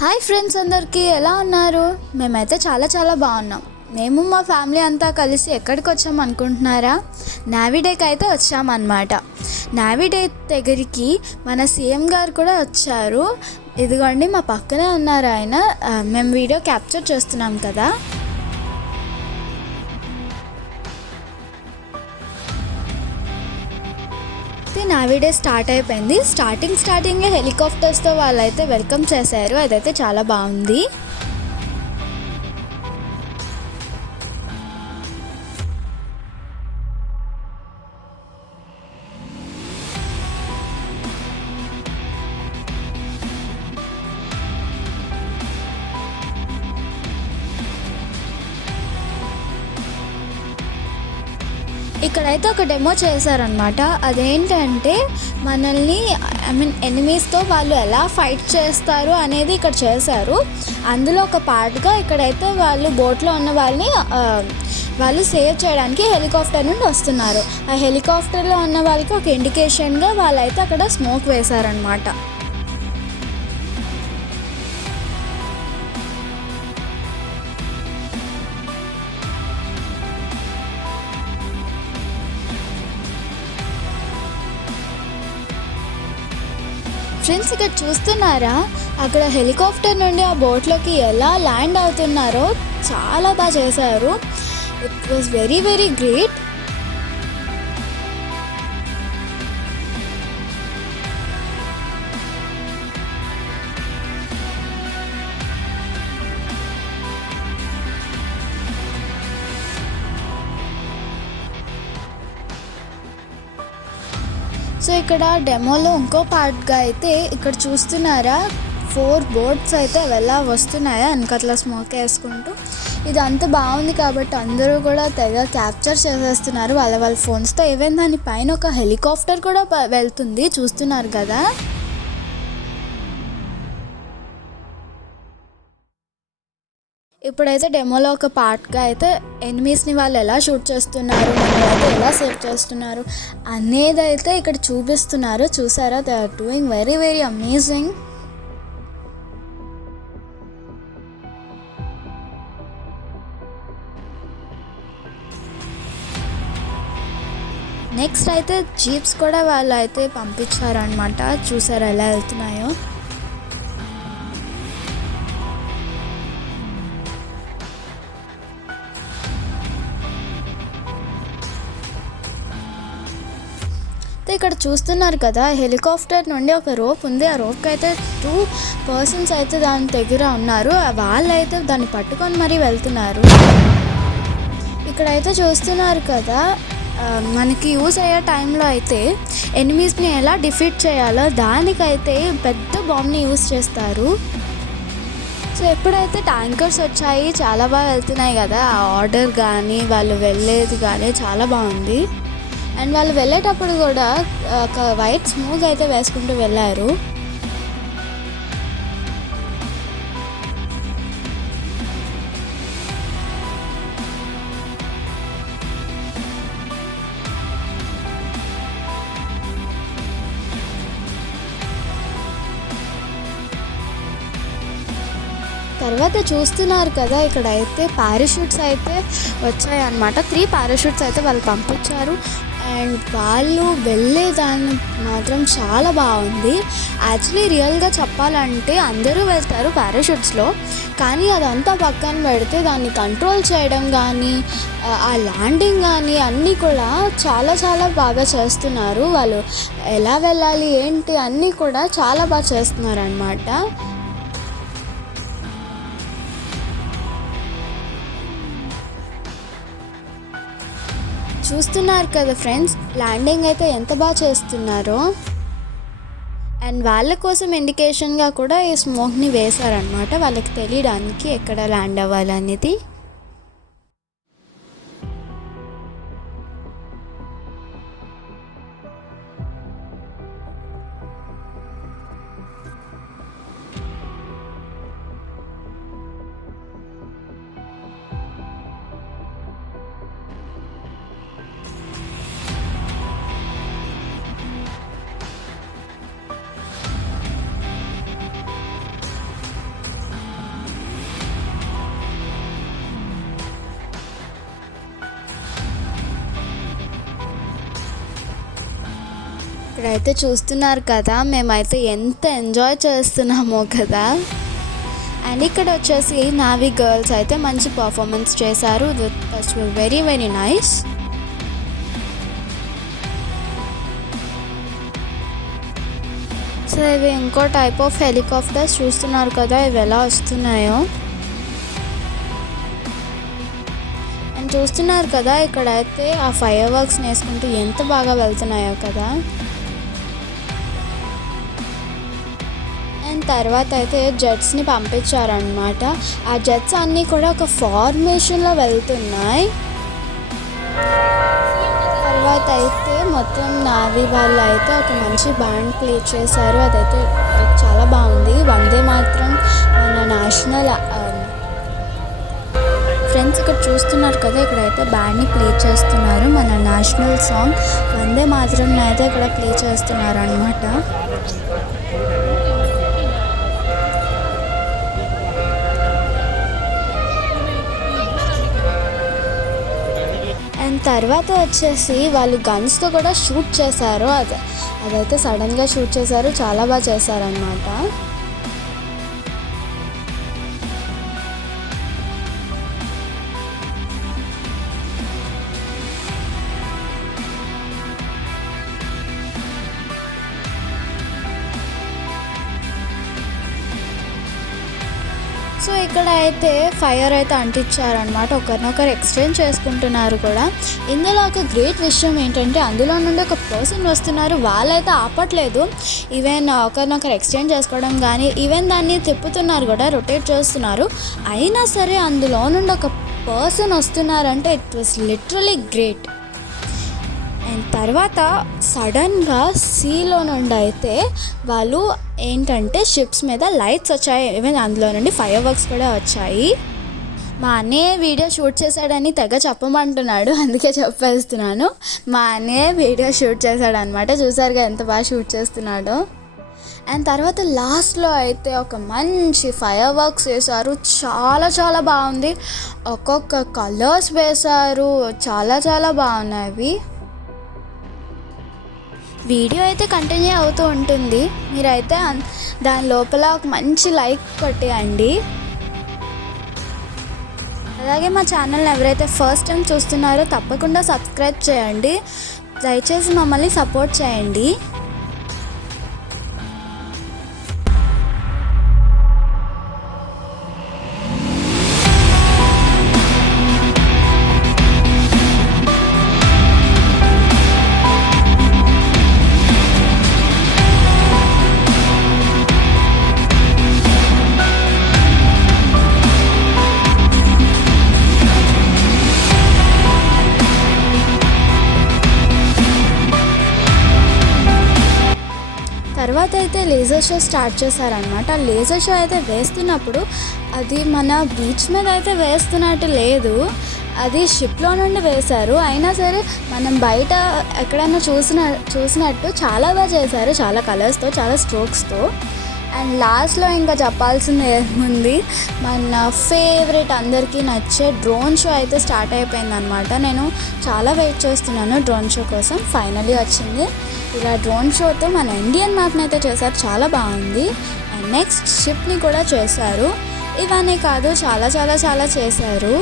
Hi friends, అందరికీ ఎలా ఉన్నారు? మేమైతే చాలా బాగున్నాం. మేము మా ఫ్యామిలీ అంతా కలిసి ఎక్కడికి వచ్చాం అనుకుంటున్నారా? నావిడేకి అయితే వచ్చామన్నమాట. నావిడే దగ్గరికి మన సీఎం గారు కూడా వచ్చారు. ఇదిగోండి మా పక్కనే ఉన్నారు ఆయన. మేము వీడియో క్యాప్చర్ చేస్తున్నాం కదా. నావిడే స్టార్ట్ అయిపోయింది. స్టార్టింగే హెలికాప్టర్స్తో వాళ్ళైతే వెల్కమ్ చేశారు. అదైతే చాలా బాగుంది. ఇక్కడైతే ఒక డెమో చేశారనమాట. అదేంటంటే మనల్ని ఎనిమీస్తో వాళ్ళు ఎలా ఫైట్ చేస్తారు అనేది ఇక్కడ చేశారు. అందులో ఒక పార్ట్గా ఇక్కడైతే వాళ్ళు బోట్లో ఉన్న వాళ్ళు సేవ్ చేయడానికి హెలికాప్టర్ నుండి వస్తున్నారు. ఆ హెలికాప్టర్లో ఉన్న వాళ్ళకి ఒక ఇండికేషన్గా వాళ్ళైతే అక్కడ స్మోక్ వేశారనమాట. ఫ్రెండ్స్, ఇక్కడ చూస్తున్నారా? అక్కడ హెలికాప్టర్ నుండి ఆ బోట్లోకి ఎలా ల్యాండ్ అవుతున్నారో చాలా బాగా చేశారు. It was very great. So ఇక్కడ డెమోలో ఇంకో పార్ట్గా అయితే ఇక్కడ చూస్తున్నారా, 4 బోట్స్ అయితే ఎలా వస్తున్నాయో వెనకట్లా స్మోక్ వేసుకుంటూ. ఇది అంత బాగుంది కాబట్టి అందరూ కూడా తెగ క్యాప్చర్ చేసేస్తున్నారు వాళ్ళ ఫోన్స్తో. ఈవెన్ దాని పైన ఒక హెలికాప్టర్ కూడా వెళ్తుంది, చూస్తున్నారు కదా. ఇప్పుడైతే డెమోలో ఒక పార్ట్గా అయితే ఎనిమీస్ని వాళ్ళు ఎలా షూట్ చేస్తున్నారు, మనమైతే ఎలా సేవ్ చేస్తున్నారు అనేది అయితే ఇక్కడ చూపిస్తున్నారు. చూసారా? They are doing very amazing. Next అయితే జీప్స్ కూడా వాళ్ళు అయితే పంపించారనమాట. చూసారా ఎలా వెళ్తున్నాయో. ఇక్కడ చూస్తున్నారు కదా, హెలికాప్టర్ నుండి ఒక రోప్ ఉంది. ఆ రోప్కి అయితే 2 పర్సన్స్ అయితే దాని దగ్గర ఉన్నారు. వాళ్ళైతే దాన్ని పట్టుకొని మరీ వెళ్తున్నారు. ఇక్కడైతే చూస్తున్నారు కదా, మనకి యూజ్ అయ్యే టైంలో అయితే ఎనిమీస్ని ఎలా డిఫీట్ చేయాలో దానికైతే పెద్ద బాంబ్ని యూజ్ చేస్తారు. సో ఎప్పుడైతే ట్యాంకర్స్ వచ్చాయి చాలా బాగా వెళ్తున్నాయి కదా, ఆ ఆర్డర్ కానీ వాళ్ళు వెళ్ళేది కానీ చాలా బాగుంది. అండ్ వాళ్ళు వెళ్ళేటప్పుడు కూడా ఒక వైట్ స్మోక్ అయితే వేసుకుంటూ వెళ్ళారు. తర్వాత చూస్తున్నారు కదా, ఇక్కడైతే పారాషూట్స్ అయితే వచ్చాయన్నమాట. 3 పారాషూట్స్ అయితే వాళ్ళు పంపించారు. అండ్ వాళ్ళు వెళ్ళేదాన్ని మాత్రం చాలా బాగుంది. యాక్చువల్లీ రియల్గా చెప్పాలంటే అందరూ వెళ్తారు పారాషూట్స్లో, కానీ అదంతా పక్కన పెడితే దాన్ని కంట్రోల్ చేయడం కానీ ఆ ల్యాండింగ్ కానీ అన్నీ కూడా చాలా బాగా చేస్తున్నారు. వాళ్ళు ఎలా వెళ్ళాలి ఏంటి అన్నీ కూడా చాలా బాగా చేస్తున్నారు అన్నమాట. చూస్తున్నారు కదా ఫ్రెండ్స్, ల్యాండింగ్ అయితే ఎంత బాగా చేస్తున్నారో. అండ్ వాళ్ళ కోసం ఇండికేషన్గా కూడా ఈ స్మోక్ని వేశారనమాట, వాళ్ళకి తెలియడానికి ఎక్కడ ల్యాండ్ అవ్వాలనేది. ఇక్కడైతే చూస్తున్నారు కదా, మేమైతే ఎంత ఎంజాయ్ చేస్తున్నామో కదా. అండ్ ఇక్కడ వచ్చేసి నావీ గర్ల్స్ అయితే మంచి పర్ఫార్మెన్స్ చేశారు. That's very very nice. So ఇవి ఇంకో టైప్ ఆఫ్ హెలికాప్టర్స్ చూస్తున్నారు కదా, ఇవి ఎలా వస్తున్నాయో. అండ్ చూస్తున్నారు కదా ఇక్కడైతే ఆ ఫైర్ వర్క్స్ వేసుకుంటూ ఎంత బాగా వెళ్తున్నాయో కదా. అండ్ తర్వాత అయితే జెట్స్ని పంపించారనమాట. ఆ జెట్స్ అన్నీ కూడా ఒక ఫార్మేషన్లో వెళ్తున్నాయి. తర్వాత అయితే మొత్తం నావీ వాళ్ళు అయితే ఒక మంచి బ్యాండ్ ప్లే చేశారు. అదైతే చాలా బాగుంది. వందే మాత్రం మన నేషనల్ ఫ్రెండ్స్ ఇక్కడ చూస్తున్నారు కదా, ఇక్కడైతే బ్యాండ్ని ప్లే చేస్తున్నారు. మన నేషనల్ సాంగ్ వందే మాత్రం అయితే ఇక్కడ ప్లే చేస్తున్నారు అనమాట. అండ్ తర్వాత వచ్చేసి వాళ్ళు గన్స్తో కూడా షూట్ చేశారు. అదైతే సడన్గా షూట్ చేశారు, చాలా బాగా చేశారనమాట. సో ఇక్కడ అయితే ఫైర్ అయితే అంటించారనమాట. ఒకరినొకరు ఎక్స్చేంజ్ చేసుకుంటున్నారు కూడా. ఇందులో ఒక గ్రేట్ విషయం ఏంటంటే అందులో నుండి ఒక పర్సన్ వస్తున్నారు, వాళ్ళైతే ఆపట్లేదు. ఈవెన్ ఒకరినొకరు ఎక్స్చేంజ్ చేసుకోవడం కానీ, ఈవెన్ దాన్ని తిప్పుతున్నారు కూడా, రొటేట్ చేస్తున్నారు. అయినా సరే అందులో నుండి ఒక పర్సన్ వస్తున్నారంటే it was literally great. And తర్వాత సడన్గా సీలో నుండి అయితే వాళ్ళు ఏంటంటే షిప్స్ మీద లైట్స్ వచ్చాయి. ఈవెన్ అందులో నుండి ఫైర్ వర్క్స్ కూడా వచ్చాయి. మా అన్నయ్య వీడియో షూట్ చేశాడని తెగ చెప్పమంటున్నాడు, అందుకే చెప్పేస్తున్నాను. మా అన్నయ్య వీడియో షూట్ చేశాడు అనమాట. చూసారుగా ఎంత బాగా షూట్ చేస్తున్నాడో. అండ్ తర్వాత లాస్ట్లో అయితే ఒక మంచి ఫైర్ వర్క్స్ వేశారు. చాలా చాలా బాగుంది. ఒక్కొక్క కలర్స్ వేశారు, చాలా చాలా బాగున్నాయి. వీడియో అయితే కంటిన్యూ అవుతూ ఉంటుంది. మీరైతే దాని లోపల ఒక మంచి లైక్ కొట్టేయండి. అలాగే మా ఛానల్ని ఎవరైతే ఫస్ట్ టైం చూస్తున్నారో తప్పకుండా సబ్స్క్రైబ్ చేయండి. దయచేసి మమ్మల్ని సపోర్ట్ చేయండి. తర్వాత అయితే లేజర్ షో స్టార్ట్ చేశారనమాట. లేజర్ షో అయితే వేస్తున్నప్పుడు అది మన బీచ్ మీద అయితే వేస్తున్నట్టు లేదు, అది షిప్లో నుండి వేశారు. అయినా సరే మనం బయట ఎక్కడైనా చూసినట్టు చాలా బాగా చేశారు, చాలా కలర్స్తో, చాలా స్ట్రోక్స్తో. అండ్ లాస్ట్లో ఇంకా చెప్పాల్సింది ఏముంది, మన ఫేవరెట్ అందరికీ నచ్చే డ్రోన్ షో అయితే స్టార్ట్ అయిపోయిందనమాట. నేను చాలా వెయిట్ చేస్తున్నాను డ్రోన్ షో కోసం. ఫైనలీ వచ్చింది. ఇలా డ్రోన్ షోతో మన ఇండియన్ మ్యాప్ని అయితే చేశారు, చాలా బాగుంది. అండ్ నెక్స్ట్ షిప్ని కూడా చేశారు. ఇవన్నీ కాదు, చాలా చాలా చాలా చేశారు.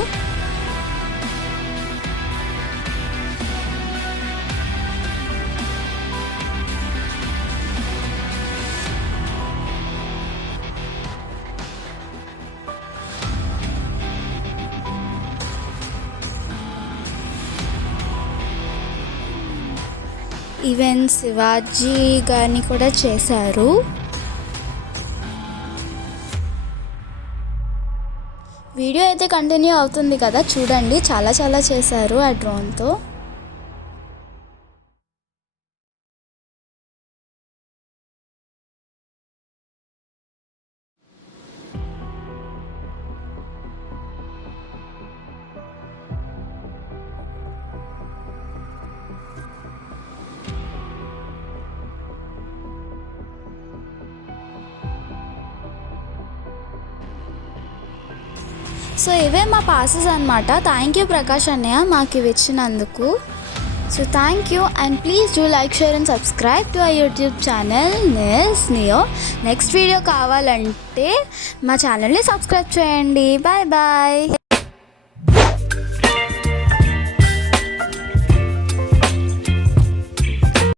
ఈవెన్ శివాజీ గారిని కూడా చేశారు. వీడియో అయితే కంటిన్యూ అవుతుంది కదా, చూడండి. చాలా చాలా చేశారు ఆ డ్రోన్తో. సో ఇవే మా పాసెస్ అనమాట. థ్యాంక్ యూ ప్రకాష్ అన్నయ్య మాకు ఇవి ఇచ్చినందుకు. So thank you and please do like share and subscribe to our YouTube channel Neo. Next video కావాలంటే మా ఛానల్ని సబ్స్క్రైబ్ చేయండి. Bye bye.